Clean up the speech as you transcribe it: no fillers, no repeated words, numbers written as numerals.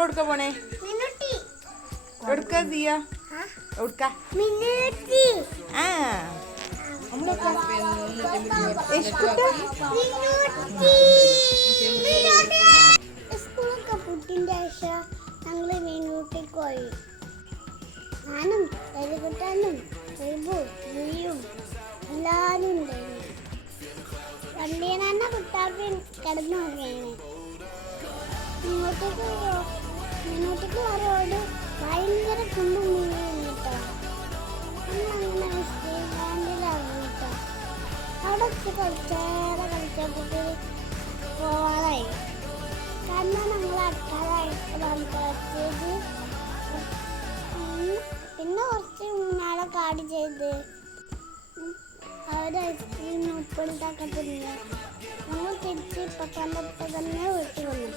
നമ്മൾ എവിടുക്ക പോണേ? എവിടുക്ക ചെയ്യാ? എവിടുക്ക? ആ സ്കൂളൊക്കെ പുട്ടിൻ്റെ ശേഷം ഞങ്ങൾ മീനൂട്ടിക്ക് പോയി. ഞാനും കരികുട്ടാനും നീയും എല്ലാവരും ഉണ്ടായിരുന്നു. വണ്ടിയിൽ തന്നെ കുട്ടാപ്പി കിടന്നു നോക്കിയാണ്. മീനൂട്ടിക്ക് റോഡ് ഭയങ്കര കുണ്ടും മുഴുവൻ കേട്ടോ. അങ്ങനെ സ്റ്റേഡിലാണ് കേട്ടോ. അവിടെ കളിച്ചപ്പോൾ പോവാതായി. കാരണം ഞങ്ങൾ അട്ടാറായിട്ട് കളിച്ചത്. പിന്നെ കുറച്ച് മുന്നാളെ കാട് ചെയ്ത് അവർ ഐസ്ക്രീം ഉപ്പിട്ടൊക്കെ തിന്ന് ഞങ്ങൾ തിരിച്ച് ഇപ്പം തന്നെ വീട്ടിൽ വന്നു.